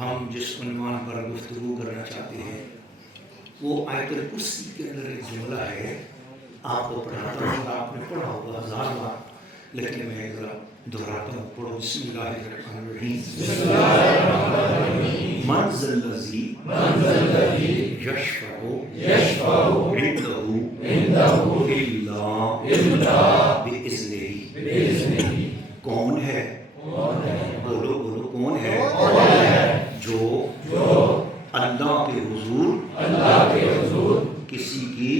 ہم جس عنوان پر گفتگو کرنا چاہتے ہیں وہ آیت الکرسی کے اندر ایک جملہ ہے، آپ کو پڑھاتا ہوں، آپ نے پڑھا ہوگا ہزار بار، لیکن میں ذرا دہراتا ہوں، پڑھو بسم اللہ الرحمن الرحیم۔ من ذا الذی یشفع عنده الا باذنہ۔ کون ہے؟ بولو بولو، کون ہے جو اللہ کے حضور کسی کی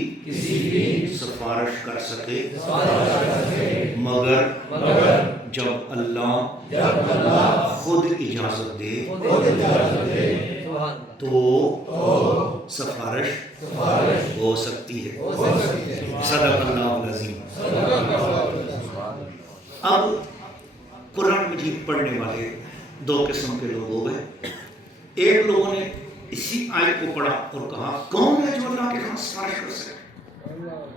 سفارش کر سکے مگر جب اللہ خود اجازت دے تو سفارش ہو سکتی ہے۔ صدق اللہ العظیم۔ اب قرآن مجید پڑھنے والے دو قسم کے لوگ ہو گئے۔ ایک لوگوں نے اسی آیت کو پڑھا اور کہا کون ہے جو اللہ کے ہاں سفارش کر سکے؟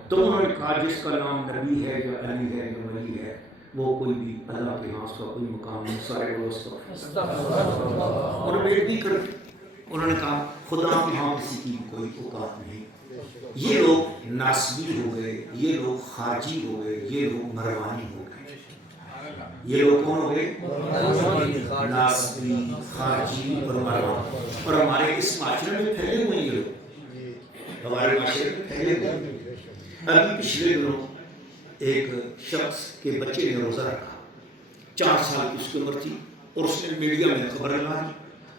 تو انہوں نے کہا جس کا نام نبی ہے یا علی ہے یا ولی ہے، وہ کوئی بھی اللہ کے ہاں اس کا کوئی مقام نہیں، سارے وہ اور بےعزتی کر دی۔ انہوں نے کہا خدا کے ہاں کسی کی کوئی اوقات نہیں۔ یہ لوگ ناسبی ہو گئے، یہ لوگ خارجی ہو گئے، یہ لوگ مروانی ہو گئے۔ یہ لوگ کون ہو گئے؟ ناسبی، خارجی اور مروانی۔ اور ہمارے اس معاشرے میں پھیلے ہوئے یہ لوگ، ہمارے معاشرے میں پھیلے ہوئے۔ ابھی پچھلے دنوں ایک شخص کے بچے نے روزہ رکھا، 4 سال کی اس کی عمر تھی، اور اس نے میڈیا میں خبر لگا دی۔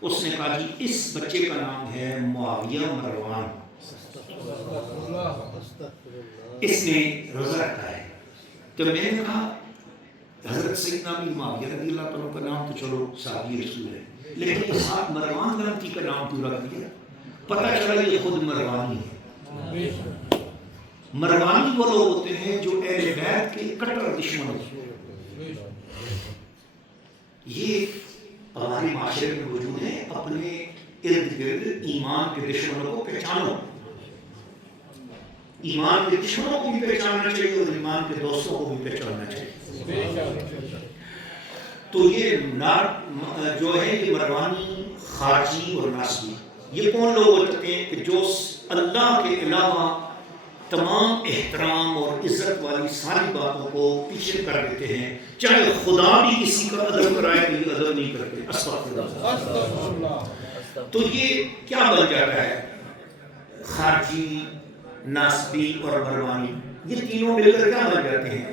اس نے کہا جی اس بچے کا نام ہے معاویہ مروان، اس نے روزہ رکھا ہے۔ تو میں نے کہا حضرت سیدنا ابی معاویہ رضی اللہ تعالیٰ کا نام تو چلو صحابی رسول ہے، لیکن اسحاق مروان غلطی کا نام کیوں رکھ دیا؟ پتہ چلا یہ خود مروانی ہے۔ مروانی وہ لوگ ہوتے ہیں جو اہل بیت کے کٹر دشمن ہوتے ہیں۔ یہ ہمارے معاشرے میں موجود ہے۔ اپنے ارد گرد ایمان کے دشمنوں کو پہچانو، ایمان کے دشمنوں کو بھی پہچاننا چاہیے اور ایمان کے دوستوں کو بھی پہچاننا چاہیے۔ تو یہ جو ہے یہ مروانی، خارجی اور ناسبی، یہ کون لوگ ہوتے ہیں کہ جو اللہ کے علاوہ تمام احترام اور عزت والی ساری باتوں کو پیچھے کر دیتے ہیں، چاہے خدا بھی کسی کا ادب کرائے تو یہ ادب نہیں کرتے۔ استغفر اللہ۔ تو یہ کیا بن جاتا ہے؟ خارجی، ناسبی اور مروانی، یہ تینوں مل کر کیا بن جاتے ہیں؟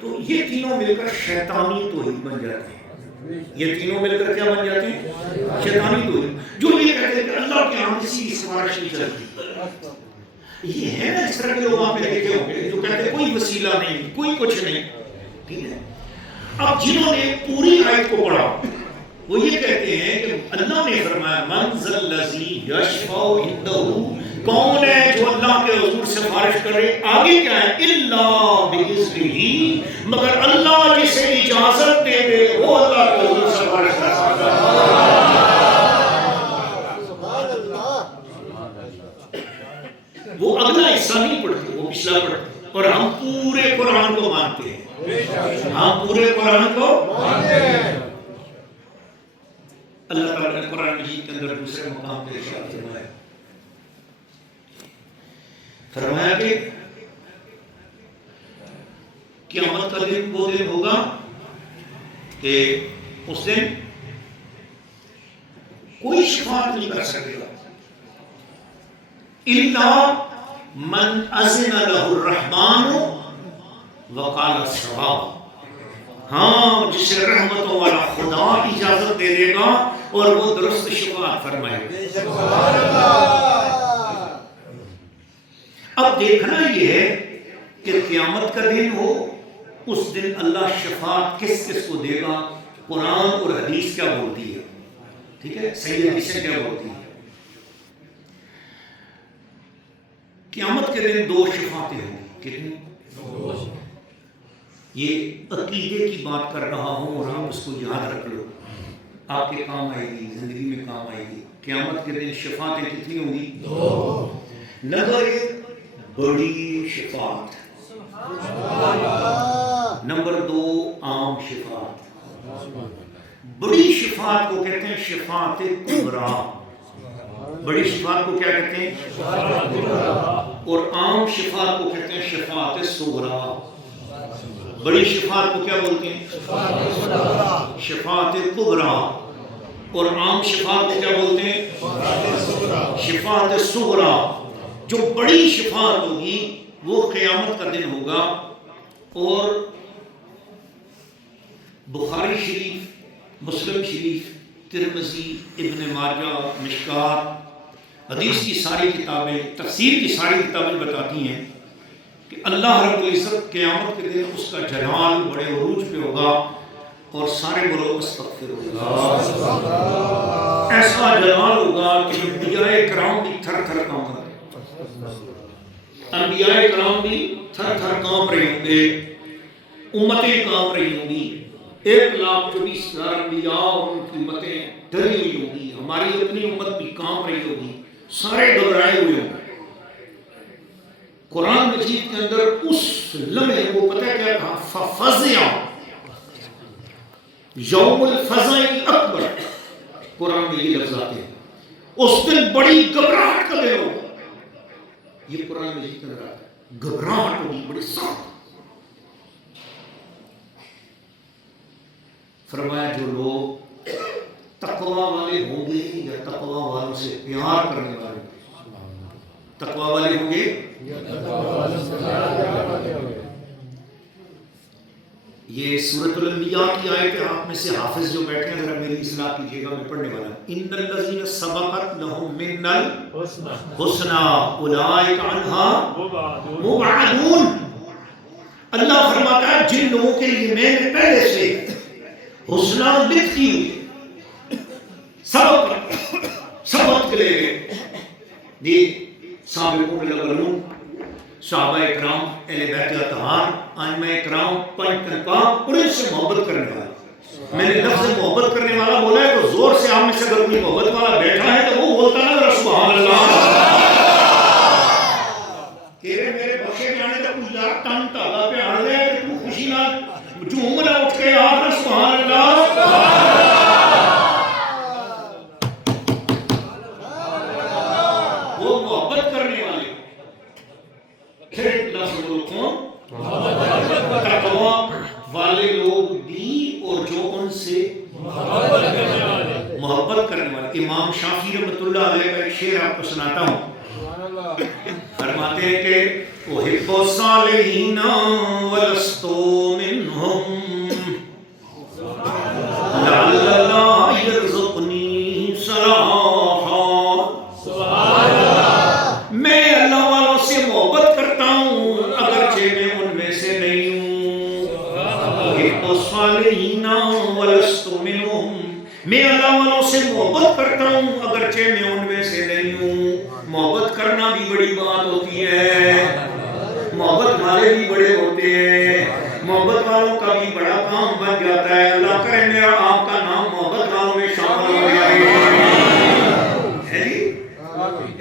تو یہ تینوں مل کر شیطانی توحید بن جاتے ہیں۔ یہ تینوں مل کر کیا بن جاتے ہیں؟ شیطانی توحید، جو یہ کہتے ہیں کہ اللہ کے ہاں کسی کی سفارش نہیں چلتی۔ یہ ہے نا اس طرح کے لوگ آپ نے دیکھے ہوں گے جو کہتے ہیں کوئی وسیلہ نہیں، کوئی کچھ نہیں، ٹھیک ہے۔ اب جنہوں نے پوری آیت کو پڑھا وہ یہ کہتے ہیں کہ اللہ نے فرمایا من ذا الذی یشفع عنده، کون ہے جو اللہ کے حضور سے سفارش کرے، آگے کیا ہے؟ الا باذنہ، مگر اللہ جسے اجازت دے دے وہ اللہ کے حضور سے سفارش کر سکتا ہے۔ وہ اگلا حصہ نہیں پڑھتے، وہ پچھلا پڑھتے، اور ہم پورے قرآن کو مانتے ہیں، ہم پورے قرآن کو مانتے ہیں۔ اللہ تعالیٰ نے قرآن مجید کے اندر دوسرے مقام پہ ارشاد فرمایا کہ قیامت کا دن وہ دن ہوگا کہ اس دن کوئی شفاعت نہیں کر سکے گا الا من اذن له الرحمن وقال صواب، ہاں جسے رحمتوں والا خدا اجازت دے دے گا اور وہ درست شفاعت فرمائے گا۔ اب دیکھنا یہ ہے کہ قیامت کا دن ہو، اس دن اللہ شفاعت کس کس کو دے گا؟ قرآن اور حدیث کیا بولتی ہے، ٹھیک ہے، صحیح حدیثیں کیا بولتی ہے؟ قیامت کے دن 2 شفاعتیں ہوں گی۔ کتنی؟ 2۔ یہ عقیدے کی بات کر رہا ہوں اور آپ اس کو یاد رکھ لو، آپ کے کام آئے گی، زندگی میں کام آئے گی۔ قیامت کے دن شفاعتیں کتنی ہوں گی؟ 2۔ نمبر 1 بڑی شفاعت، نمبر 2 عام شفاعت۔ بڑی شفاعت کو کہتے ہیں شفاعت کبریٰ، بڑی شفاعت کو کیا کہتے ہیں؟ اور عام شفاعت کو کہتے ہیں شفاعت صغریٰ۔ بڑی شفاعت کو کیا بولتے ہیں؟ شفاعت کبریٰ، اور عام شفاعت کو کیا بولتے ہیں؟ شفاعت صغریٰ۔ جو بڑی شفاعت ہوگی وہ قیامت کا دن ہوگا، اور بخاری شریف، مسلم شریف، ترمذی، ابن ماجہ، مشکات، حدیث کی ساری کتابیں، تفسیر کی ساری کتابیں بتاتی ہیں کہ اللہ رب العزت قیامت کے دن اس کا جلال بڑے عروج پہ ہوگا، اور سارے بولو استغفر اللہ، ایسا جلال ہوگا کہ انبیاء کرام بھی تھر تھر کانپ رہے ہیں، انبیاء کرام بھی تھر تھر کانپ رہے ہوں گے، امتیں کانپ رہی ہوں گی، 1,24,000 انبیاء اور ان کی امتیں ڈری ہوئی ہوں گی، ہماری اپنی امت بھی کانپ رہی ہوگی، سارے گھبرائے ہوئے ہوں گے۔ قرآن مجید کے اندر اس لمحے وہ پتہ کیا کہا؟ فَفَزِعَ یوم الفزع الاکبر، قرآن میں یہ لفظ آتے ہیں، اس دن بڑی گھبراہٹ کا دن ہوگا، یہ قرآن مجید کے اندر آتا ہے، گھبراہٹ ہوگی بڑی سخت۔ فرمایا جو لوگ تقوی والے ہوں گے یا تقوی والوں سے پیار کرنے والے ہوں گے، تقوی والے ہوں گے، یہ سورۃ الانبیاء کی آیت ہے، آپ میں سے حافظ جو بیٹھے ہیں ذرا میری اصلاح کیجیے گا، میں پڑھنے والا ہوں۔ ان الذین سبقت لهم منا الحسنى اولئک عنها مبعدون، اللہ فرماتا ہے جن لوگوں کے لیے میں نے پہلے سے حسنہ لکھتی ہوئی سبق کے لئے دی سابقون الاولون، صحابہ اکرام، اہل بیت اطہار، ائمہ اکرام، پنج تنقاہ، اور ان سے محبت کرنے والا۔ میں نے لفظ محبت کرنے والا بولا ہے تو زور سے آپ میں سے اگر کوئی محبت والا بیٹھا ہے تو وہ بولتا ہے نا سبحان اللہ، تیرے میرے بخشے جانے تک کچھ یار تن تالا پہ آ گیا کہ تو خوشی نہ جھوم نہ اٹھ کے آ رہا سبحان اللہ۔ وہ محبت کرنے والے، پھر لفظ بولو تقوی والے لوگ بھی، اور جو ان سے محبت کرنے والے۔ امام شافعی رحمۃ اللہ علیہ کا ایک شعر آپ کو سناتا ہوں، فرماتے ہیں کہ احب الصالحین ولست منهم لعل اللہ یرزقنی صلاحا، میں اللہ والوں سے محبت کرتا ہوں اگرچہ میں ان میں سے نہیں ہوں، احب الصالحین ولست منهم، میں اللہ والوں سے محبت کرتا ہوں اگرچہ میں ان میں سے نہیں ہوں۔ محبت کرنا بھی بڑی بات ہوتی ہے، محبت والے بھی بڑے ہوتے ہیں، محبت والوں کا بھی بڑا کام بن جاتا ہے۔ اللہ کرے میرا آپ کا نام محبت والوں میں شامل ہو جائے، ہے جی۔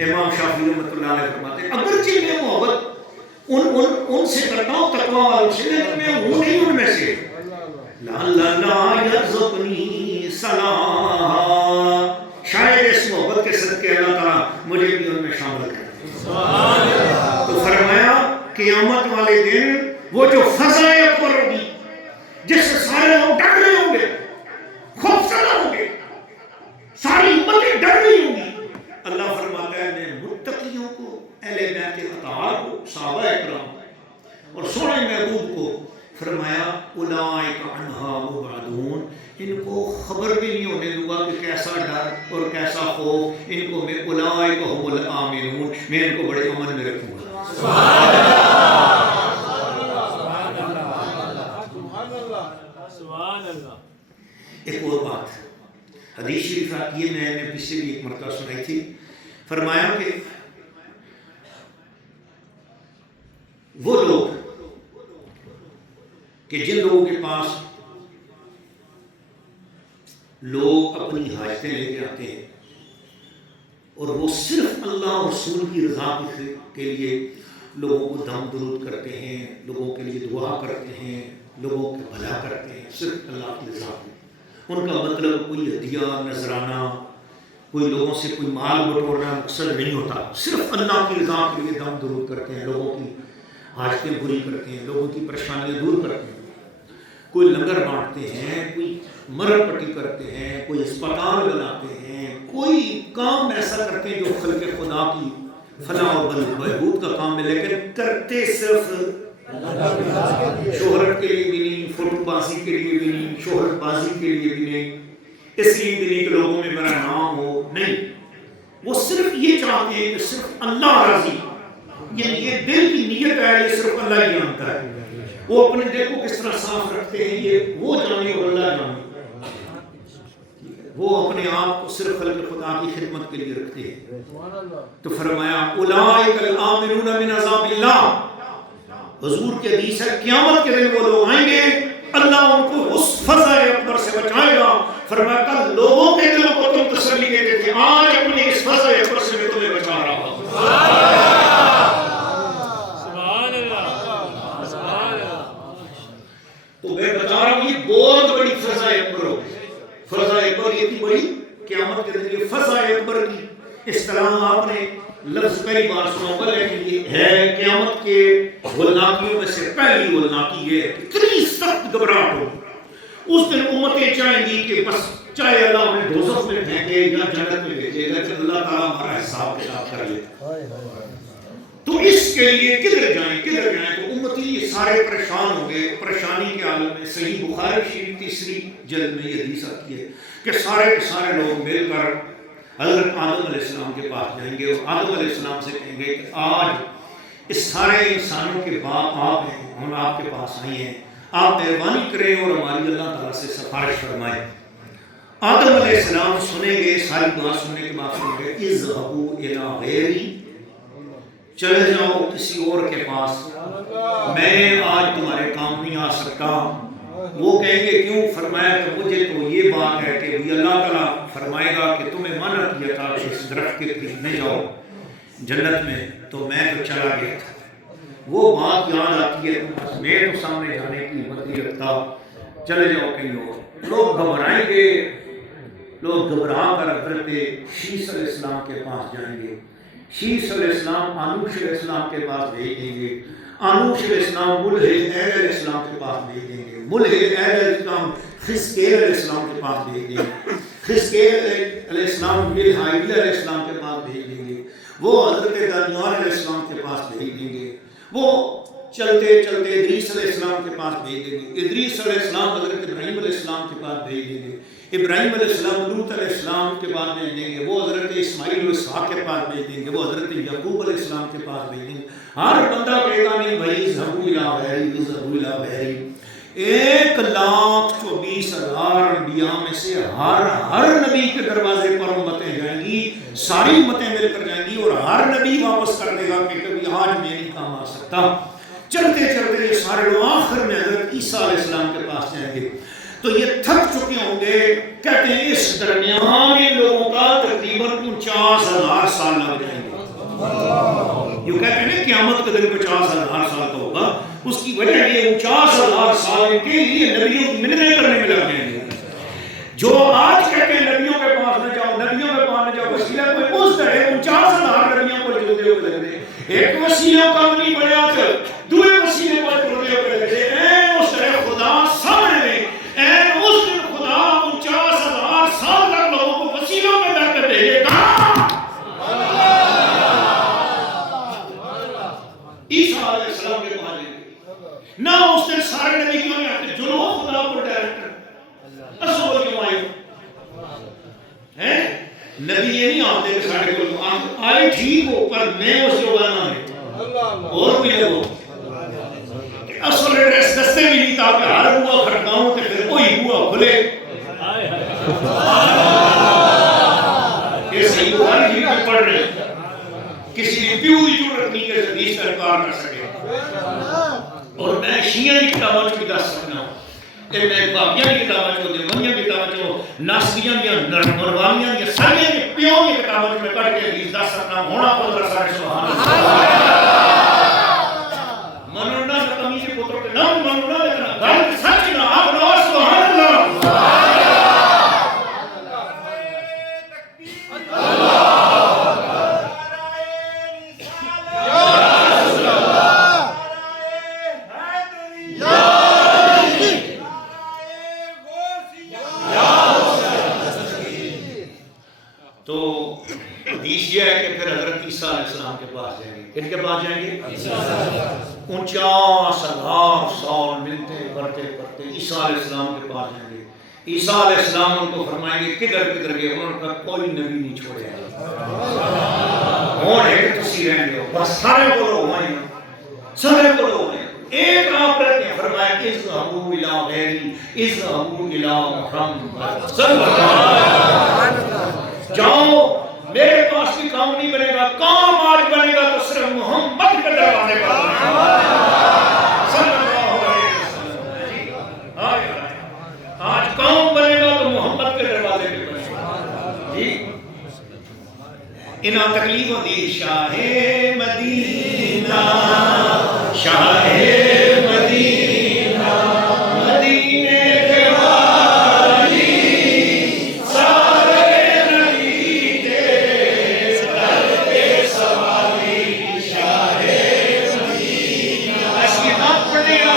امام شافعی رحمۃ اللہ علیہ فرماتے ہیں اگرچہ میں محبت ان سے کرتا ہوں تقوی والوں سے، لیکن میں ہوں نہیں ان میں سے، لعل اللہ یرزقنی صلاحا، شاید اس محبت کے صدقے اللہ تعالیٰ مجھے بھی ان میں شامل کرے۔ تو فرمایا قیامت والے دن وہ جو فضا اکبر ہوگی جس سے سارے لوگ ڈر رہے ہوں گے، خوفزدہ ہوں گے، ساری امتیں ڈر رہی ہوں گی، اللہ فرماتا ہے میں متقیوں کو، اہل بیت اطہار کو، صحابہ اکرام اور سونے محبوب کو فرمایا اولئک عنہا مبعدون، ان کو خبر بھی نہیں ہونے دوں گا کہ کیسا ڈر اور کیسا خوف، ان کو میں اولئک هم الآمنون، میں ان کو بڑے امن میں رکھوں گا۔ سبحان اللہ۔ ایک اور بات حدیث شریف آتی ہے، میں نے پچھلے بھی ایک مرتبہ سنائی تھی، فرمایا کہ وہ لوگ کہ جن لوگوں کے پاس لوگ اپنی حاجتیں لے کے آتے ہیں اور وہ صرف اللہ اور رسول کی رضا کے لیے لوگوں کو دم درود کرتے ہیں، لوگوں کے لیے دعا کرتے ہیں، لوگوں کا بھلا کرتے ہیں، صرف اللہ کی رضا کے، ان کا مطلب کوئی ہدیہ نذرانہ، کوئی لوگوں سے کوئی مال بٹورنا مقصد نہیں ہوتا، صرف اللہ کی رضا کے لیے دم درود کرتے ہیں، لوگوں کی حاجتیں پوری کرتے ہیں، لوگوں کی پریشانیاں دور کرتے ہیں، کوئی لنگر بانٹتے ہیں، کوئی مرد پٹی کرتے ہیں، کوئی اسپتال بناتے ہیں، کوئی کام ایسا کرتے ہیں جو خلق خدا کی فلاح و بہبود کا کام ہے، لیکن کرتے صرف شہرت کے لیے بھی نہیں، فوٹو بازی کے لیے بھی نہیں، شہرت بازی کے لیے بھی نہیں، اس لیے بھی نہیں کہ لوگوں میں میرا نام ہو، نہیں، وہ صرف یہ چاہتے ہیں کہ صرف اللہ راضی، یہ دل کی نیت ہے، یہ صرف اللہ ہی جانتا ہے، وہ اپنے دل کو کس طرح صاف رکھتے ہیں یہ وہ جانے اور اللہ جانے، وہ اپنے آپ کو صرف خلق خدا کی خدمت کے لیے رکھتے ہیں۔ تو فرمایا اولئک الآمنون من عذاب اللہ، حضور کے حدیث ہے قیامت کے دن وہ لوگ آئیں گے، اللہ ان کو اس فضا اکبر سے بچائے گا، فرمایا کل لوگوں کے دلوں کو تم تسلی دیتے تھے، آج اپنی اس فضا اکبر سے میں تمہیں بچا رہا ہوں۔ تو میں بتا رہا ہوں یہ بہت بڑی فضا اکبر ہو، فضا اکبر یہ اتنی بڑی قیامت کے دن، یہ فضا اکبر کی اصطلاح آپ نے لفظ پہلی بار سنا ہوگا، لیکن یہ ہے قیامت کے ہولناکیوں میں سے پہلی ہولناکی یہ ہے، اتنی سخت گھبراہٹ ہو، اس دن امتیں چاہیں گی کہ بس چاہے اللہ ہمیں دوزخ میں پھینکے یا جنت میں بھیجے، لیکن اللہ تعالیٰ ہمارا حساب کتاب کر لے، تو اس کے لیے کدھر جائیں تو امتی یہ سارے پریشان ہو گئے، پریشانی کے عالم میں۔ صحیح بخاری شریف تیسری جلد میں یہ حدیث آتی ہے کہ سارے کے سارے لوگ مل کر حضرت آدم علیہ السلام کے پاس جائیں گے اور آدم علیہ السلام سے کہیں گے کہ آج اس سارے انسانوں کے باپ آپ ہیں، ہم آپ کے پاس آئے ہیں، آپ مہربانی کریں اور ہماری اللہ تعالیٰ سے سفارش فرمائیں۔ آدم علیہ السلام سنیں گے، ساری بات سننے کے بعد سنیں گے اذهبوا الی غیری، چلے جاؤ کسی اور کے پاس، میں آج تمہارے کام نہیں آ سکتا۔ وہ کہیں گے کیوں؟ فرمایا کہ مجھے تو یہ بات ہے کہ اللہ تعالیٰ فرمائے گا کہ تمہیں منع کیا تھا کہ اس درخت کے قریب نہ جاؤ جنت میں، تو میں تو چلا گیا تھا، وہ بات یاد آتی ہے، میں تو سامنے جانے کی ہمت نہیں رکھتا، چلے جاؤ کہیں اور۔ لوگ گھبرائیں گے، لوگ گھبرا کر حضرت شیس علیہ السلام کے پاس جائیں گے، شیس علیہ السلام آنوش علیہ السلام کے پاس بھیج دیں گے، آنوش علیہ السلام ملحد علیہ السلام کے پاس بھیج دیں گے، ملحد علیہ السلام خزقیل علیہ السلام کے پاس بھیج دیں گے، خزقیل علیہ السلام ملحائیل علیہ السلام کے پاس بھیج دیں گے، وہ حضرت دانیال علیہ السلام کے پاس بھیج دیں گے، وہ چلتے چلتے ادریس علیہ السلام کے پاس بھیج دیں گے، ادریس علیہ السلام حضرت ابراہیم علیہ السلام کے پاس بھیج دیں گے، ابراہیم علیہ السلام لوط علیہ السلام کے پاس بھیج دیں گے، وہ حضرت اسماعیل و اسحاق کے پاس بھیج دیں گے، وہ حضرت یعقوب علیہ السلام کے پاس بھیج دیں گے۔ ہر بندہ کہے گا نہیں بھائی اذهبوا الی غیری، اذهبوا الی غیری۔ 1,24,000 انبیاء میں سے ہر نبی کے دروازے پر امتیں جائیں گی، ساری امتیں مل کر جائیں گی، اور ہر نبی واپس کر دے گا کہ کبھی آج میں نہیں کام آ سکتا۔ چلتے چلتے یہ سارے لوگ آخر میں حضرت عیسیٰ علیہ السلام کے پاس جائیں گے، تو یہ تھک چکے ہوں گے، کہتے ہیں اس درمیان ان لوگوں کا تقریباً 50,000 سال لگ جائیں گے۔ یہ کہتے ہیں قیامت کا دن 50,000 سال کا ہوگا، اس کی وجہ یہ 50,000 سال کے لیے نبیوں کی منتیں کرنے میں لگ جائیں گے۔ جو آج کہتے ہیں نبیوں کے پاس نہ جاؤ، نبیوں کے پاس نہ جاؤ، وسیلہ کوئی اس طرح 50,000 نبیوں کو جلدے ہو کے لگ دے، ایک وسیلہ کا نہیں بڑھیا تھا، دوسرے وسیلے پر جلدے ہو کے لگ دے، اس طرح خدا سامنے میں اس دن خدا 49,000 سال تک لوگوں کو وسیلوں میں در کر بھیجے گا۔ عیسیٰ علیہ السلام کے پاس نہ اس دن سارے نبی کیوں نہیں آتے، جنوب خدا کو ڈائریکٹر اصول کیوں آئے ہیں؟ نبی یہ نہیں آتے کہ سارے کو آئے ٹھیک ہو، پر میں اس جو بنا ہے اور بھی لگو اصل ایڈریس دستے بھی نہیں تھا کہ ہر ہوا کھڑکاؤں تو پھر کوئی ہوا کھلے۔ یہ صحیح بخاری جی میں پڑھ رہے کسی نے پیو دی ضرورت نہیں کہ حدیث کا انکار کر سکے، اور میں شیعہ کی کتابوں کی دس سکنا ہوں، کہ میں بابیاں کی کتابوں کو دیوانیاں کی کتابوں کو ناصریاں کی نرمروانیاں کی ساریاں کی پیو کی کتابوں میں پڑھ کے حدیث دس سکنا ہوں، ہونا خود رسا ہے سبحان اللہ۔ منونا کمی سے پتروں کے نام منونا لیکن گھر سچ نہ آپ نواز سبحان اللہ۔ حدیث یہ ہے کہ پھر حضرت عیسیٰ علیہ السلام کے پاس جائیں گے. کن کے پاس جائیں گے؟ 49,000 سال ملتے پڑھتے پڑھتے عیسیٰ علیہ السلام کے پاس جائیں گے. عیسیٰ علیہ السلام ان کو فرمائیں گے کدھر کدھر گئے؟ انہوں نے کہا کوئی نبی نہیں چھوڑے اور ایک تسی رہیں گے بس سارے کو لوگ ہوئے سارے کو لوگ ہوئے. ایک آپ رہتے ہیں فرمایا اذهبوا الى غیری اذهبوا الى محمد صلی اللہ علیہ وسلم. جاؤ میرے پاس بھی کام نہیں بنے گا، کام آج بنے گا تو صرف محمد کے دروازے پر صلی اللہ علیہ وسلم. آج کام بنے گا تو محمد کے دروازے پہ بنے گا. جی انہاں تکلیف ہوتی شاہ مدینہ شاہ مدینہ مدینے کے والی سارے نبی کے سر پہ سوالی شاہ مدینہ. ایسی بات پڑھنے کا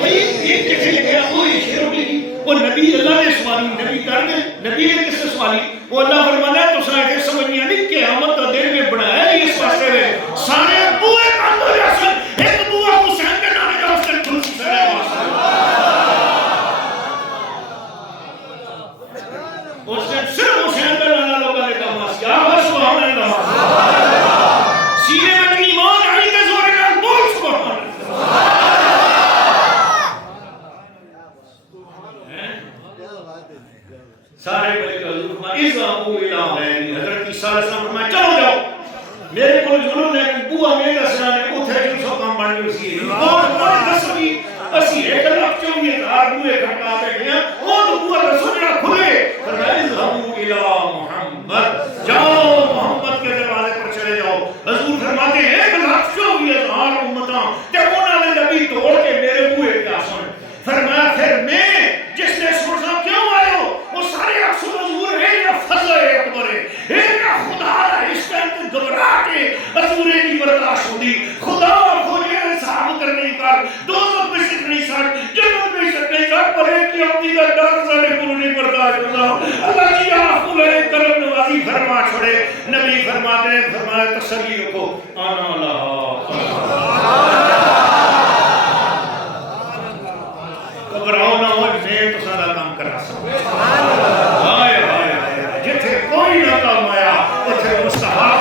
وہی ایک جگہ لکھا وہی شعر بھی وہ نبی اللہ نے سوالی نبی کر دے نبی نے کس سے سوالی وہ اللہ فرمانا ہے تو سارے سمجھنی نہیں کہ قیامت کا دن میں بنایا ہے اس واسطے میں سارے بوئے بند ہو جاسن ایک بوئے حسین کے نانے کا اس نے کھلسی سے اس نے صرف حسین کا نانا لوگا نے کہا ماس کیا ہے سبحان اللہ سینے میں ایمان علی کے زور میں بول سبحان اللہ. سارے بلے کا حضور فرمایا اذهبوا الى غیری. حضرت عیسیٰ علیہ السلام فرمایا چلو جاؤ میرے کو جنہوں نے بوا میرے دسنا نے اتھے جو سو کام بن گئی سی اور دسوی اسی ایک لاکھ 24,000 بوئے کھٹکا پہ گیا اور بوا رسول جڑا کھلے فرمایا اذهبوا الى محمد جاؤ محمد کے دروازے پر چلے جاؤ. حضور فرماتے ہیں 1,24,000 امتاں تے انہاں نے نبی توڑ کے میرے بوئے پہ آسن. فرمایا پھر میں جس نے سوچا کیوں آئے ہو وہ سارے اکثر حضور ہے یا فضل اکبر ہے یا خدا ہے اس کا انت گھبرا کے حضور کی برداشت ہو دی. خدا کھوجے صاحب کرنے کر دوزخ میں شک نہیں سٹ جنت میں شک نہیں سٹ پر ایک کی اپنی کا ڈر سارے کو نہیں برداشت ہوتا. اللہ کی آفو لے کرم نوازی فرما چھوڑے. نبی فرماتے ہیں فرمایا تسلی رکھو آنا لہا گھبراؤ نہ ہو میں تو سارا کام کرا سکتا. ہائے ہائے ہائے جتھے کوئی نہ کام آیا اتھے مستحق